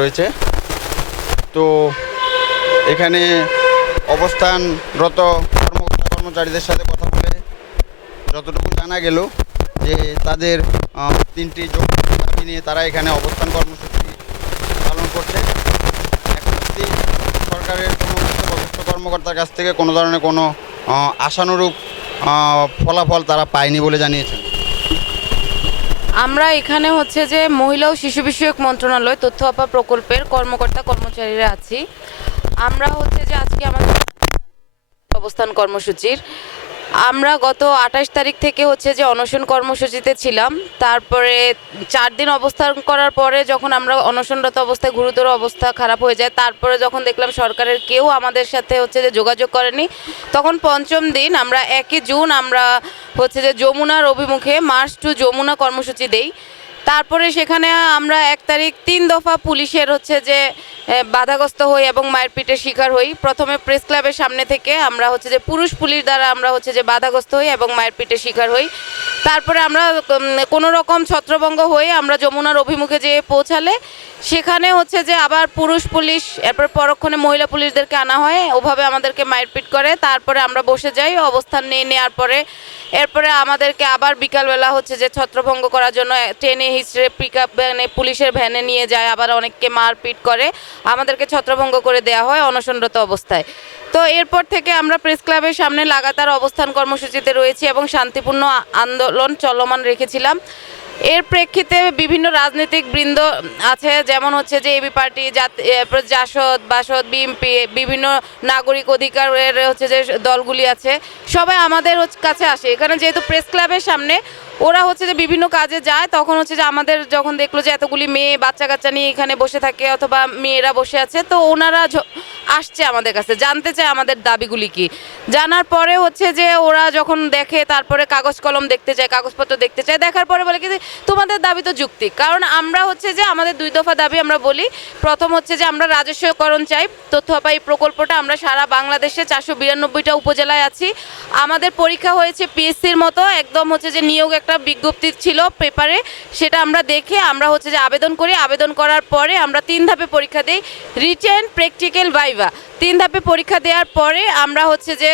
রয়েছে। তো এখানে অবস্থানরত কর্মকর্তা কর্মচারীদের সাথে কথা বলে যতটুকু জানা গেল যে তাদের তিনটি যৌক্তিক দাবি নিয়ে তারা এখানে অবস্থান কর্মসূচি পালন করছে। সরকারের কোনো উচ্চপদস্থ কর্মকর্তার কাছ থেকে কোনো ধরনের কোনো আশানুরূপ ফলাফল তারা পায়নি বলে জানিয়েছেন। আমরা এখানে হচ্ছে যে মহিলা ও শিশু বিষয়ক মন্ত্রণালয়, তথ্য আপা প্রকল্পের কর্মকর্তা কর্মচারীরা আছি। আমরা হচ্ছে যে আজকে আমাদের অবস্থান কর্মসূচির আমরা গত আঠাশ তারিখ থেকে হচ্ছে যে অনশন কর্মসূচিতে ছিলাম। তারপরে চার দিন অবস্থান করার পরে যখন আমরা অনশনরত অবস্থায় গুরুতর অবস্থা খারাপ হয়ে যায়, তারপরে যখন দেখলাম সরকারের কেউ আমাদের সাথে হচ্ছে যে যোগাযোগ করেনি, তখন পঞ্চম দিন আমরা একই জুন আমরা হচ্ছে যে যমুনার অভিমুখে মার্চ টু যমুনা কর্মসূচি দেই। তারপরে সেখানে আমরা এক তারিখ তিন দফা পুলিশের হচ্ছে যে বাধাগ্রস্ত হই এবং মায়ের পিঠের শিকার হই। প্রথমে প্রেস ক্লাবের সামনে থেকে আমরা হচ্ছে যে, পুরুষ পুলিশ দ্বারা আমরা হচ্ছে যে, বাধাগ্রস্ত হই এবং মায়ের পিঠের শিকার হই। তারপরে আমরা কোনো রকম ছত্রভঙ্গ হয়ে আমরা যমুনার অভিমুখে যেয়ে পৌঁছালে সেখানে হচ্ছে যে, আবার পুরুষ পুলিশ, এরপর পরক্ষণে মহিলা পুলিশদেরকে আনা হয়। ওভাবে আমাদেরকে মারপিট করে। তারপরে আমরা বসে যাই। অবস্থান নিয়ে নেওয়ার পরে, এরপরে আমাদেরকে আবার বিকালবেলা হচ্ছে যে, ছত্রভঙ্গ করার জন্য ট্রেনে হিসড়ে পিক আপ ভ্যানে পুলিশের ভ্যানে নিয়ে যায়, আবার অনেককে মারপিট করে, আমাদেরকে ছত্রভঙ্গ করে দেওয়া হয় অনশনরত অবস্থায়। তো এরপর থেকে আমরা প্রেস ক্লাবের সামনে লাগাতার অবস্থান কর্মসূচিতে রয়েছি এবং শান্তিপূর্ণ আন্দোলন চলমান রেখেছিলাম। এর প্রেক্ষিতে বিভিন্ন রাজনৈতিক বৃন্দ আছে, যেমন হচ্ছে যে AB party Jasad Basad BMP বিভিন্ন নাগরিক অধিকারের হচ্ছে যে দলগুলি আছে, সবাই আমাদের কাছে আসে। এখানে যেহেতু প্রেস ক্লাবের সামনে, ওরা হচ্ছে যে বিভিন্ন কাজে যায়, তখন হচ্ছে যে আমাদের যখন দেখল যে এতগুলি মেয়ে বাচ্চা কাচ্চা নিয়ে এখানে বসে থাকে অথবা মেয়েরা বসে আছে, তো ওনারা আসছে আমাদের কাছে, জানতে চায় আমাদের দাবিগুলি কি। জানার পরে হচ্ছে যে ওরা যখন দেখে, তারপরে কাগজ কলম দেখতে চায়, কাগজপত্র দেখতে চায়, দেখার পরে বলে কি যে তোমাদের দাবি তো যুক্তি। কারণ আমরা হচ্ছে যে আমাদের দুই দফা দাবি আমরা বলি। প্রথম হচ্ছে যে আমরা রাজস্বকরণ চাই তথ্য আপা এই প্রকল্পটা আমরা সারা বাংলাদেশে চারশো বিরানব্বইটা উপজেলায় আছি। আমাদের পরীক্ষা হয়েছে পিএসসির মতো, একদম হচ্ছে যে নিয়োগ একটা বিজ্ঞপ্তি ছিল পেপারে, সেটা আমরা দেখে আমরা হচ্ছে যে আবেদন করি। আবেদন করার পরে আমরা তিন ধাপে পরীক্ষা দিই, রিটেন, প্র্যাকটিক্যাল, ভাইভা। তিন ধাপে পরীক্ষা দেওয়ার পরে আমরা হচ্ছে যে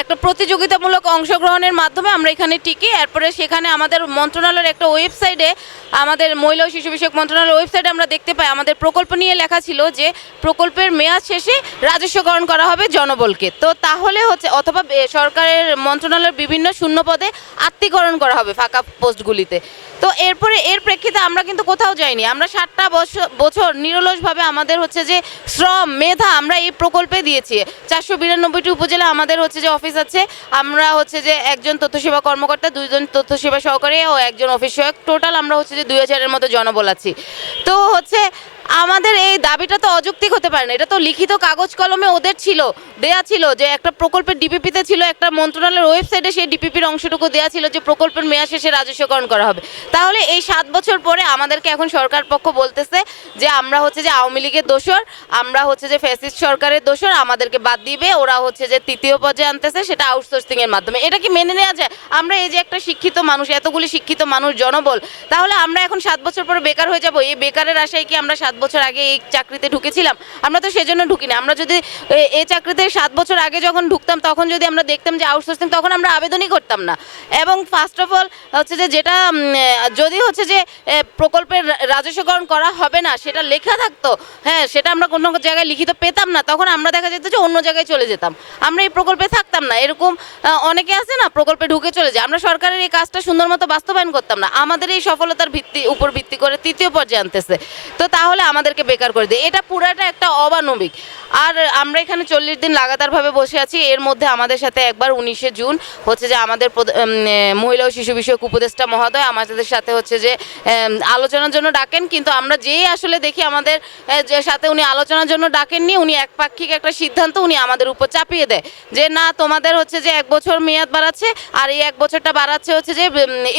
একটা প্রতিযোগিতামূলক অংশগ্রহণের মাধ্যমে আমরা এখানে টিকি। এরপরে সেখানে আমাদের মন্ত্রণালয়ের একটা ওয়েবসাইটে, আমাদের মহিলা ও শিশু বিষয়ক মন্ত্রণালয়ের ওয়েবসাইটে আমরা দেখতে পাই, আমাদের প্রকল্প নিয়ে লেখা ছিল যে প্রকল্পের মেয়াদ শেষে রাজস্বকরণ করা হবে জনবলকে। তো তাহলে হচ্ছে, অথবা সরকারের মন্ত্রণালয়ের বিভিন্ন শূন্য পদে আত্মীকরণ করা হবে ফাঁকা পোস্টগুলিতে। তো এরপরে, এর প্রেক্ষিতে আমরা কিন্তু কোথাও যাইনি। আমরা সাতটা বছর নিরলসভাবে আমাদের হচ্ছে যে শ্রম, মেধা আমরা এই প্রকল্পে দিয়েছি। চারশো বিরানব্বইটি উপজেলা আমাদের হচ্ছে যে অফিস আছে। আমরা হচ্ছে যে একজন তথ্যসেবা কর্মকর্তা, দুইজন তথ্যসেবা সহকারী ও একজন অফিস সহায়ক। টোটাল আমরা হচ্ছে যে দুই হাজারের মতো জনবল আছি। তো হচ্ছে আমাদের এই দাবিটা তো অযৌক্তিক হতে পারে না। এটা তো লিখিত কাগজ কলমে ওদের ছিল, দেয়া ছিল যে একটা প্রকল্পের ডিপিপিতে ছিল, একটা মন্ত্রণালয়ের ওয়েবসাইটে সেই ডিপিপির অংশটুকু দেয়া ছিল যে প্রকল্পের মেয়াদ শেষে রাজস্বকরণ করা হবে। তাহলে এই সাত বছর পরে আমাদেরকে এখন সরকার পক্ষ বলতেছে যে আমরা হচ্ছে যে আওয়ামী লীগের দোষর, আমরা হচ্ছে যে ফ্যাসিস্ট সরকারের দোষর, আমাদেরকে বাদ দিবে, ওরা হচ্ছে যে তৃতীয় পর্যায়ে আনতেছে, সেটা আউটসোর্সিং এর মাধ্যমে। এটা কি মেনে নেওয়া যায়? আমরা এই যে একটা শিক্ষিত মানুষ, এতগুলি শিক্ষিত মানুষ, জনবল, তাহলে আমরা এখন সাত বছর পরে বেকার হয়ে যাব। এই বেকারের আশায় কি আমরা সাত বছর আগে এই চাকরিতে ঢুকেছিলাম। আমরা তো সেজন্য ঢুকিনি। আমরা যদি এই চাকরিতে সাত বছর আগে যখন ঢুকতাম, তখন যদি আমরা দেখতাম যে আউটসোর্সিং তখন আমরা আবেদনই করতাম না। এবং ফার্স্ট অফ অল হচ্ছে যে যেটা যদি হচ্ছে যে প্রকল্পের রাজস্বকরণ করা হবে না, সেটা লেখা থাকতো হ্যাঁ সেটা আমরা কোনো জায়গায় লিখিত পেতাম না, তখন আমরা দেখা যেত যে অন্য জায়গায় চলে যেতাম। আমরা এই প্রকল্পে থাকতাম না। এরকম অনেকে আছে না, প্রকল্পে ঢুকে চলে যায়। আমরা সরকারের এই কাজটা সুন্দর মতো বাস্তবায়ন করতাম না। আমাদের এই সফলতার ভিত্তি, উপর ভিত্তি করে তৃতীয় পর্যায়ে আনতেছে। তো তাহলে আমাদেরকে বেকার করে দেয়। এটা পুরাটা একটা অমানবিক আর আমরা এখানে চল্লিশ দিন লাগাতারভাবে বসে আছি। এর মধ্যে আমাদের সাথে একবার উনিশে জুন হচ্ছে যে আমাদের মহিলা ও শিশু বিষয়ক উপদেষ্টা মহোদয় আমাদের সাথে হচ্ছে যে আলোচনার জন্য ডাকেন। কিন্তু আমরা যেই আসলে দেখি আমাদের যে সাথে উনি আলোচনার জন্য ডাকেননি, উনি একপাক্ষিক একটা সিদ্ধান্ত উনি আমাদের উপর চাপিয়ে দেয় যে, না, তোমাদের হচ্ছে যে এক বছর মেয়াদ বাড়াচ্ছে আর এই এক বছরটা বাড়াচ্ছে হচ্ছে যে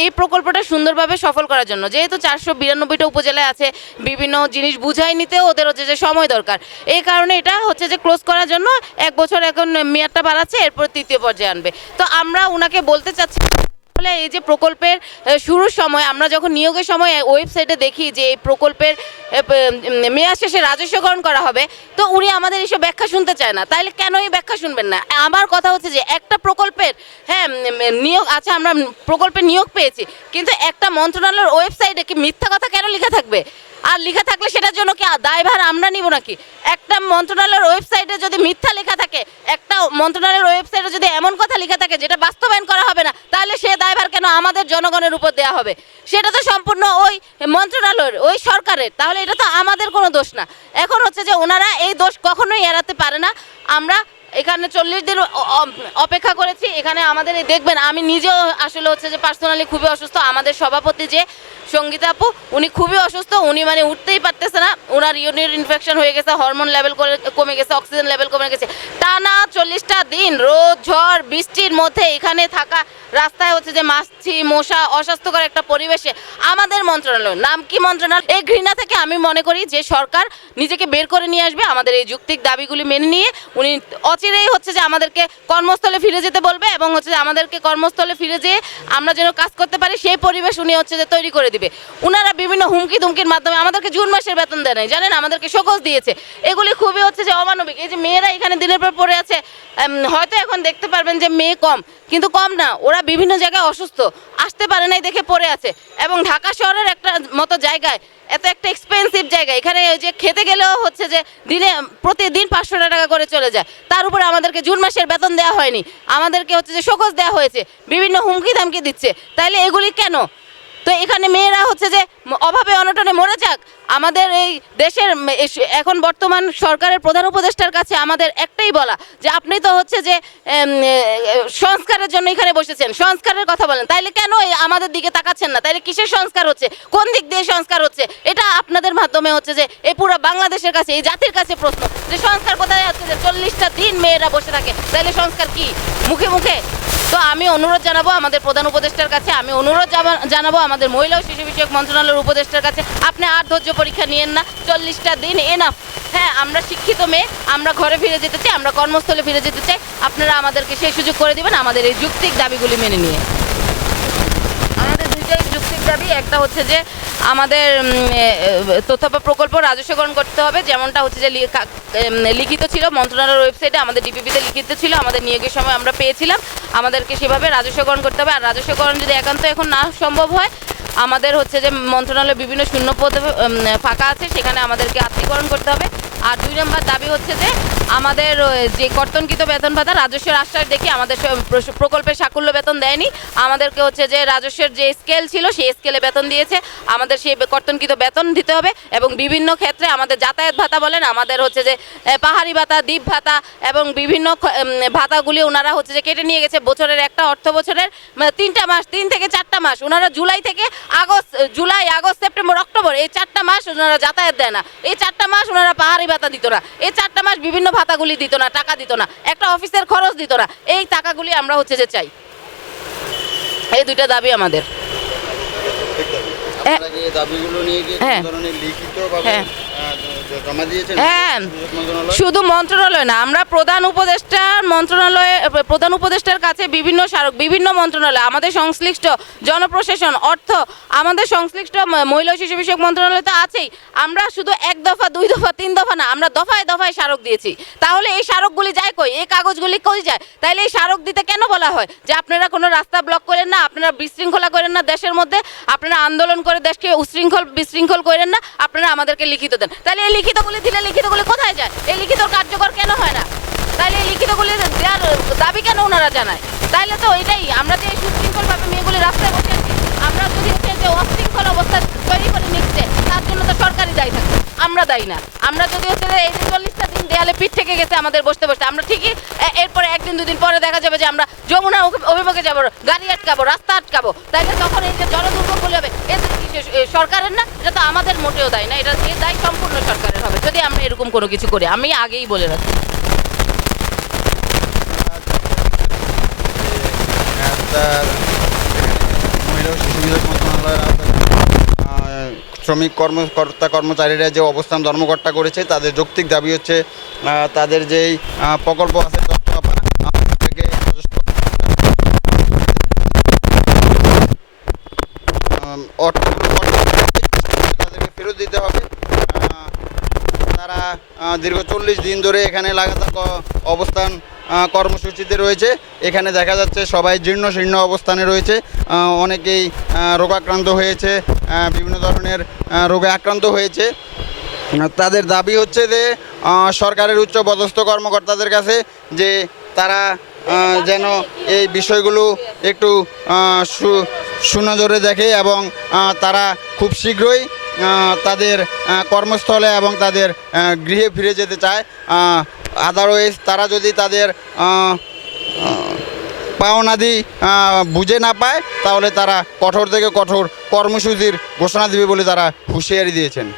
এই প্রকল্পটা সুন্দরভাবে সফল করার জন্য। যেহেতু চারশো বিরানব্বইটা উপজেলায় আছে বিভিন্ন জিনিস বুঝাই নিতে ওদের হচ্ছে যে সময় দরকার। এই কারণে এটা হচ্ছে যে ক্লোজ করার জন্য এক বছর এখন মেয়াদটা বাড়াচ্ছে, এরপর তৃতীয় পর্যায়ে আনবে। তো আমরা ওনাকে বলতে চাচ্ছি তাহলে এই যে প্রকল্পের শুরুর সময় আমরা যখন নিয়োগের সময় ওয়েবসাইটে দেখি যে এই প্রকল্পের মেয়াদ শেষে রাজস্বকরণ করা হবে, তো উনি আমাদের এইসব ব্যাখ্যা শুনতে চায় না। তাইলে কেন এই ব্যাখ্যা শুনবেন না? আমার কথা হচ্ছে যে একটা প্রকল্পের হ্যাঁ নিয়োগ আচ্ছা আমরা প্রকল্পে নিয়োগ পেয়েছি, কিন্তু একটা মন্ত্রণালয়ের ওয়েবসাইটে কি মিথ্যা কথা কেন লেখা থাকবে? আর লেখা থাকলে সেটার জন্য কি দায়ভার আমরা নিব নাকি? একটা মন্ত্রণালয়ের ওয়েবসাইটে যদি মিথ্যা লেখা থাকে, একটা মন্ত্রণালয়ের ওয়েবসাইটে যদি এমন কথা লেখা থাকে যেটা বাস্তবায়ন করা হবে না তাহলে সে দায়ভার কেন আমাদের জনগণের উপর দেয়া হবে? সেটা তো সম্পূর্ণ ওই মন্ত্রণালয়ের, ওই সরকারের। তাহলে এটা তো আমাদের কোনো দোষ না। এখন হচ্ছে যে ওনারা এই দোষ কখনোই এড়াতে পারে না। আমরা এখানে চল্লিশ দিন অপেক্ষা করেছি। এখানে আমাদের দেখবেন, আমি নিজেও আসলে হচ্ছে যে পার্সোনালি খুবই অসুস্থ। আমাদের সভাপতি যে সঙ্গীতা আপু, উনি খুবই অসুস্থ, উনি মানে উঠতেই পারতেছে না। ওনার ইউনিট ইনফেকশন হয়ে গেছে হরমোন লেভেল কমে গেছে অক্সিজেন লেভেল কমে গেছে। টানা চল্লিশটা দিন রোদ ঝড়, বৃষ্টির মধ্যে এখানে থাকা রাস্তায় হচ্ছে যে মাছি, মশা, অস্বাস্থ্যকর একটা পরিবেশে আমাদের মন্ত্রণালয়। নাম কি মন্ত্রণালয়? এই ঘৃণা থেকে আমি মনে করি যে সরকার নিজেকে বের করে নিয়ে আসবে, আমাদের এই যুক্তিক দাবিগুলি মেনে নিয়ে উনি অচিরেই হচ্ছে যে আমাদেরকে কর্মস্থলে ফিরে যেতে বলবে এবং হচ্ছে যে আমাদেরকে কর্মস্থলে ফিরে যেয়ে আমরা যেন কাজ করতে পারি, সেই পরিবেশ উনি হচ্ছে যে তৈরি করে দিবে। উনারা বিভিন্ন হুমকি ধুমকির মাধ্যমে আমাদেরকে জুন মাসের বেতন দেয় নাই, জানেন? আমাদেরকে সকোজ দিয়েছে। এগুলি খুবই হচ্ছে যে অমানবিক। এই যে মেয়েরা এখানে দিনের পর পড়ে আছে হয়তো এখন দেখতে পারবেন যে মেয়ে কম, কিন্তু কম না। ওরা বিভিন্ন জায়গায় অসুস্থ, আসতে পারে নাই দেখে পড়ে আছে। এবং ঢাকা শহরের একটা মতো জায়গায়, এত একটা এক্সপেন্সিভ জায়গা, এখানে যে খেতে গেলেও হচ্ছে যে দিনে প্রতিদিন পাঁচশো টাকা করে চলে যায়। তার উপরে আমাদেরকে জুন মাসের বেতন দেওয়া হয়নি। আমাদেরকে হচ্ছে যে শোকজ দেওয়া হয়েছে। বিভিন্ন হুমকি ধামকি দিচ্ছে। তাইলে এগুলি কেন? তো এখানে মেয়েরা হচ্ছে যে অভাবে অনটনে মরে যাক। আমাদের এই দেশের এখন বর্তমান সরকারের প্রধান উপদেষ্টার কাছে আমাদের একটাই বলা যে আপনি তো হচ্ছে যে সংস্কারের জন্য এখানে বসেছেন। সংস্কারের কথা বলেন। তাইলে কেন আমাদের দিকে তাকাচ্ছেন না? তাইলে কিসের সংস্কার হচ্ছে? কোন দিক দিয়ে সংস্কার হচ্ছে? এটা আপনাদের মাধ্যমে হচ্ছে যে এই পুরো বাংলাদেশের কাছে, এই জাতির কাছে প্রশ্ন যে সংস্কার কোথায় হচ্ছে যে চল্লিশটা দিন মেয়েরা বসে থাকে। তাহলে সংস্কার কি? মুখে মুখে। তো আমি অনুরোধ জানাব আমাদের প্রধান উপদেষ্টার কাছে, আমি অনুরোধ জানাব আমাদের মহিলা ও শিশু বিষয়ক মন্ত্রণালয়ের উপদেষ্টার কাছে, আপনি আর ধৈর্য পরীক্ষা নিয়েন না। চল্লিশটা দিন এনাফ হ্যাঁ আমরা শিক্ষিত মেয়ে, আমরা ঘরে ফিরে যেতে চাই, আমরা কর্মস্থলে ফিরে যেতে চাই। আপনারা আমাদেরকে সেই সুযোগ করে দেবেন, আমাদের এই যুক্তিক দাবিগুলি মেনে নিয়ে। দাবি একটা হচ্ছে যে আমাদের উম, এ, এ, তথ্য বা প্রকল্প রাজস্বকরণ করতে হবে। যেমনটা হচ্ছে যে লিখিত ছিল মন্ত্রণালয়ের ওয়েবসাইটে আমাদের ডিপিপিতে লিখিত ছিল আমাদের নিয়োগের সময় আমরা পেয়েছিলাম। আমাদেরকে সেভাবে রাজস্বকরণ করতে হবে। আর রাজস্বকরণ যদি একান্ত এখন না সম্ভব হয় আমাদের হচ্ছে যে মন্ত্রণালয়ে বিভিন্ন শূন্য পদ ফাঁকা আছে সেখানে আমাদেরকে আত্মীকরণ করতে হবে। আর দুই নম্বর দাবি হচ্ছে যে আমাদের যে কর্তনকৃত বেতন ভাতা রাজস্বের আশ্বাস দেখি আমাদের প্রকল্পের সাকুল্য বেতন দেয়নি। আমাদেরকে হচ্ছে যে রাজস্বের যে স্কেল ছিল, সেই স্কেলে বেতন দিয়েছে। আমাদের সেই কর্তনকৃত বেতন দিতে হবে এবং বিভিন্ন ক্ষেত্রে আমাদের যাতায়াত ভাতা বলেন, আমাদের হচ্ছে যে পাহাড়ি ভাতা, দ্বীপ ভাতা এবং বিভিন্ন ভাতাগুলি ওনারা হচ্ছে যে কেটে নিয়ে গেছে। বছরের একটা অর্থ বছরের তিনটা মাস, তিন থেকে চারটা মাস। ওনারা জুলাই থেকে August, July, August, September, October এই চারটা মাস ওনারা যাতায়াত দেয় না। এই চারটা মাস ওনারা পাহাড়ি ভাতা দিত না। এই চারটা মাস বিভিন্ন ভাতাগুলি দিত না টাকা দিত না। একটা অফিসের খরচ দিত না। এই টাকাগুলি আমরা হচ্ছে যে চাই। এই দুইটা দাবি আমাদের। দাবিগুলো নিয়ে হ্যাঁ। হ্যাঁ। হ্যাঁ। শুধু মন্ত্রণালয় না, আমরা প্রধান উপদেষ্টার মন্ত্রণালয়ে, প্রধান উপদেষ্টার কাছে বিভিন্ন স্মারক, বিভিন্ন মন্ত্রণালয়, আমাদের সংশ্লিষ্ট জনপ্রশাসন, অর্থ, আমাদের সংশ্লিষ্ট মহিলা শিশু বিষয়ক মন্ত্রণালয় তো আছেই। আমরা শুধু এক দফা, দুই দফা, তিন দফা না, আমরা দফায় দফায় স্মারক দিয়েছি। তাহলে এই স্মারকগুলি যায় কই? এই কাগজগুলি কই যায়? তাইলে এই স্মারক দিতে কেন বলা হয়? যে আপনারা কোনো রাস্তা ব্লক করেন না, আপনারা বিশৃঙ্খলা করেন না দেশের মধ্যে, আপনারা আন্দোলন করে দেশকে উশৃঙ্খল, বিশৃঙ্খল করেন না, আপনারা আমাদেরকে লিখিত দেন। তাহলে এই লিখিতগুলি দিলে লিখিতগুলি কোথায় যায়? এই লিখিত কার্যকর কেন হয় না? তাহলে এই লিখিতগুলি দেওয়ার দাবি কেন ওনারা জানায়? তাইলে তো এটাই, আমরা যে সুশৃঙ্খলভাবে মেয়েগুলি রাস্তায় বসে আছি, আমরা যদি হচ্ছে যে অশৃঙ্খল অবস্থা তৈরি করে নিচ্ছে, তার জন্য তো সরকারি দায়ী থাকবে আমরা দায়ী না। আমরা যদি হচ্ছে এই যে চল্লিশটা দিন দেয়ালে পিঠ থেকে গেছে আমাদের বসতে বসতে, আমরা ঠিকই এরপরে একদিন, দুদিন পরে দেখা যাবে যে আমরা যমুনা অভি- অভিমুখে যাব, গাড়ি আটকাবো, রাস্তা আটকাবো। তাইলে তখন এই যে জনদুর্ভোগ হবে সরকারের না, এটা তো আমাদের মোটেও দায় না, এটা এই দায় সম্পূর্ণ সরকারের হবে, যদি আমরা এরকম কোনো কিছু করি, আমি আগেই বলে রাখি। শ্রমিক কর্মকর্তা কর্মচারীরা যে অবস্থান ধর্মঘটটা করেছে, তাদের যৌক্তিক দাবি হচ্ছে তাদের যেই প্রকল্প আছে তথ্য আপা, আহ, থেকে রাজস্ব- কঠোর থেকে কঠোর তাদেরকে ফেরত দিতে হবে আহ, তারা আহ, দীর্ঘ চল্লিশ দিন ধরে এখানে লাগাতার অবস্থান কর্মসূচিতে রয়েছে। এখানে দেখা যাচ্ছে সবাই জীর্ণ শীর্ণ অবস্থানে রয়েছে। অনেকেই রোগাক্রান্ত হয়েছে বিভিন্ন ধরনের রোগে আক্রান্ত হয়েছে। তাদের দাবি হচ্ছে যে সরকারের উচ্চ পদস্থ কর্মকর্তাদের কাছে যে তারা যেন এই বিষয়গুলো একটু সুনজরে দেখে এবং তারা খুব শীঘ্রই তাদের কর্মস্থলে এবং তাদের গৃহে ফিরে যেতে চায়। আদারওয়াইজ তারা যদি তাদের পাওনাদি বুঝে না পায়, তাহলে তারা কঠোর থেকে কঠোর কর্মসূচির ঘোষণা দেবে বলে তারা হুঁশিয়ারি দিয়েছেন।